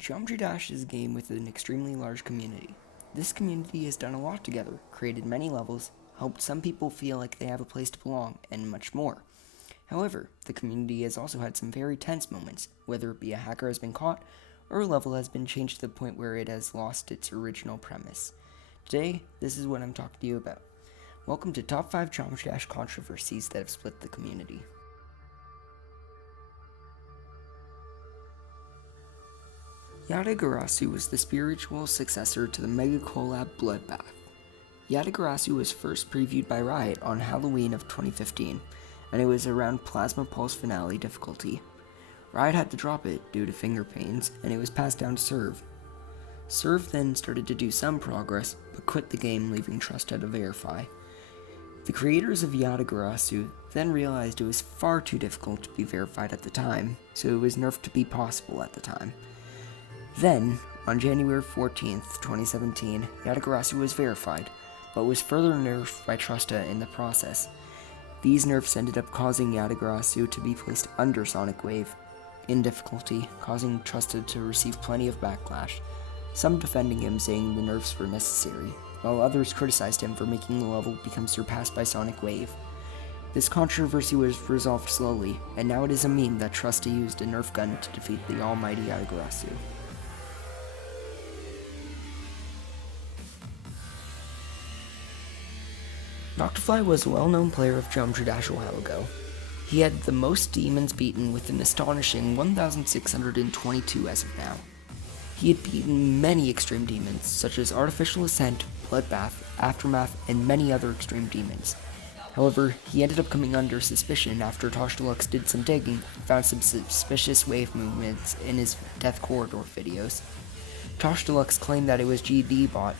Geometry Dash is a game with an extremely large community. This community has done a lot together, created many levels, helped some people feel like they have a place to belong, and much more. However, the community has also had some very tense moments, whether it be a hacker has been caught, or a level has been changed to the point where it has lost its original premise. Today, this is what I'm talking to you about. Welcome to Top 5 Geometry Dash controversies that have split the community. Yata was the spiritual successor to the mega collab Bloodbath. Yata was first previewed by Riot on Halloween of 2015, and it was around Plasma Pulse Finale difficulty. Riot had to drop it due to finger pains, and it was passed down to Serve. Serve then started to do some progress, but quit the game, leaving Trusta to verify. The creators of Yata then realized it was far too difficult to be verified at the time, so it was nerfed to be possible at the time. Then, on January 14th, 2017, Yata was verified, but was further nerfed by Trusta in the process. These nerfs ended up causing Yata to be placed under Sonic Wave in difficulty, causing Trusta to receive plenty of backlash, some defending him saying the nerfs were necessary, while others criticized him for making the level become surpassed by Sonic Wave. This controversy was resolved slowly, and now it is a meme that Trusta used a nerf gun to defeat the almighty Yata. Knockfly was a well-known player of Geometry Dash a while ago. He had the most demons beaten with an astonishing 1,622 as of now. He had beaten many extreme demons, such as Artificial Ascent, Bloodbath, Aftermath, and many other extreme demons. However, he ended up coming under suspicion after Tosh Deluxe did some digging and found some suspicious wave movements in his Death Corridor videos. Tosh Deluxe claimed that it was GD bot,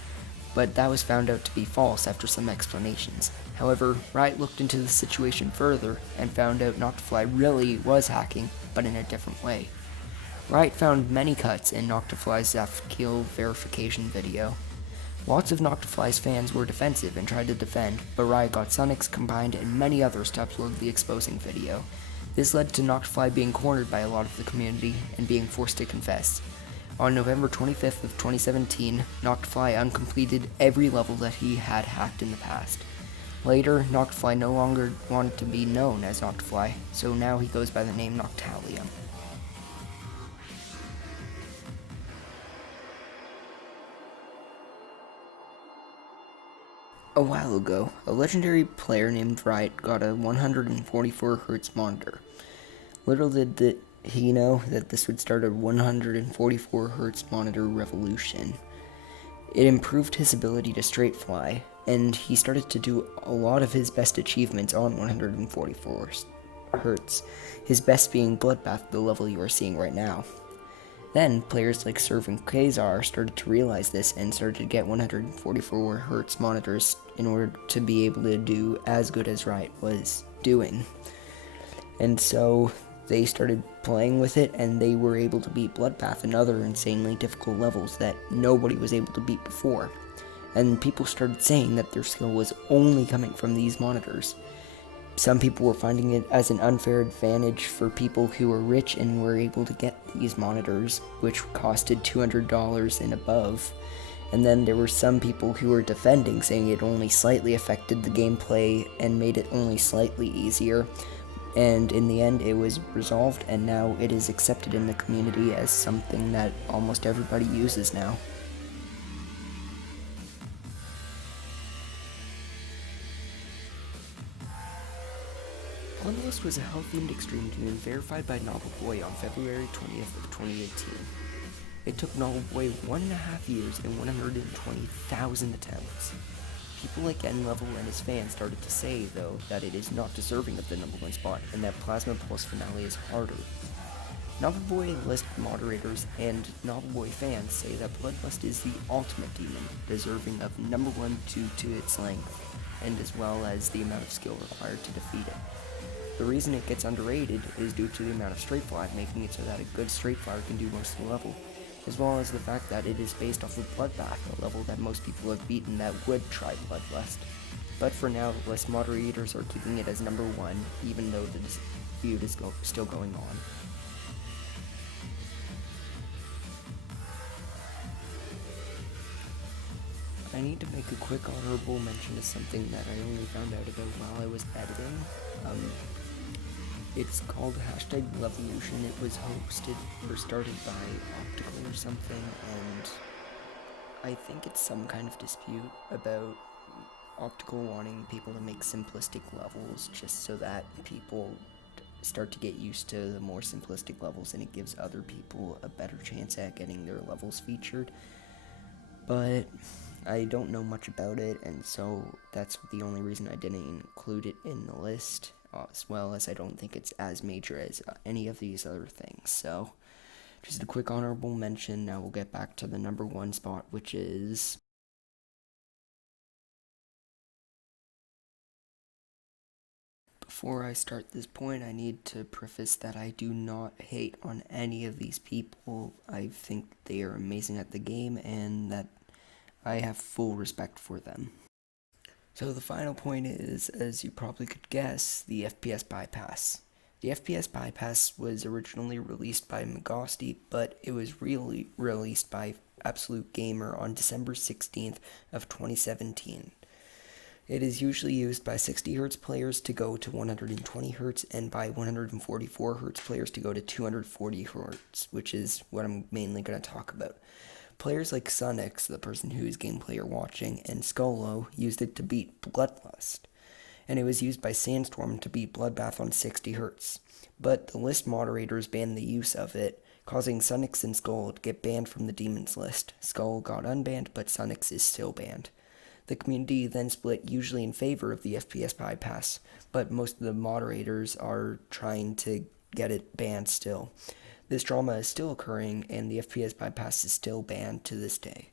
but that was found out to be false after some explanations. However, Riot looked into the situation further and found out Knockfly really was hacking, but in a different way. Riot found many cuts in Knockfly's Zafkill verification video. Lots of Knockfly's fans were defensive and tried to defend, but Riot got Sputnix combined and many others to upload the exposing video. This led to Knockfly being cornered by a lot of the community and being forced to confess. On November 25th of 2017, Knockfly uncompleted every level that he had hacked in the past. Later, Knockfly no longer wanted to be known as Knockfly, so now he goes by the name Noctalium. A while ago, a legendary player named Riot got a 144Hz monitor. Little did he know that this would start a 144Hz monitor revolution. It improved his ability to straight fly, and he started to do a lot of his best achievements on 144Hz, his best being Bloodbath, the level you are seeing right now. Then, players like Serv and Kazar started to realize this and started to get 144Hz monitors in order to be able to do as good as Riot was doing. And so they started playing with it, and they were able to beat Bloodbath and other insanely difficult levels that nobody was able to beat before. And people started saying that their skill was only coming from these monitors. Some people were finding it as an unfair advantage for people who were rich and were able to get these monitors, which costed $200 and above. And then there were some people who were defending, saying it only slightly affected the gameplay and made it only slightly easier. And in the end, it was resolved, and now it is accepted in the community as something that almost everybody uses now. Bloodlust was a hell-themed extreme demon verified by Novelboy on February 20th of 2018. It took Novelboy 1.5 years and 120,000 attempts. People like N-Level and his fans started to say, though, that it is not deserving of the #1 spot, and that Plasma Pulse Finale is harder. Novelboy list moderators and Novelboy fans say that Bloodlust is the ultimate demon, deserving of #1 due to its length, and as well as the amount of skill required to defeat it. The reason it gets underrated is due to the amount of straight fly, making it so that a good straight flyer can do most of the level, as well as the fact that it is based off of Bloodbath, a level that most people have beaten that would try Bloodlust. But for now, the list moderators are keeping it as #1, even though the dispute is still going on. I need to make a quick honorable mention to something that I only found out about while I was editing. It's called #Levelution. It was hosted or started by Optical or something, and I think it's some kind of dispute about Optical wanting people to make simplistic levels just so that people start to get used to the more simplistic levels and it gives other people a better chance at getting their levels featured. But I don't know much about it, and so that's the only reason I didn't include it in the list, as well as I don't think it's as major as any of these other things. So just a quick honorable mention. Now we'll get back to the number one spot, which is before I start this point, I need to preface that I do not hate on any of these people. I think they are amazing at the game and that I have full respect for them. So the final point is, as you probably could guess, the FPS Bypass. The FPS Bypass was originally released by Megasti, but it was really released by Absolute Gamer on December 16th of 2017. It is usually used by 60Hz players to go to 120Hz and by 144Hz players to go to 240Hz, which is what I'm mainly going to talk about. Players like Sputnix, the person whose gameplay you're watching, and Skolo used it to beat Bloodlust, and it was used by Sandstorm to beat Bloodbath on 60Hz. But the list moderators banned the use of it, causing Sputnix and Skolo to get banned from the Demons list. Skolo got unbanned, but Sputnix is still banned. The community then split, usually in favor of the FPS Bypass, but most of the moderators are trying to get it banned still. This drama is still occurring, and the FPS Bypass is still banned to this day.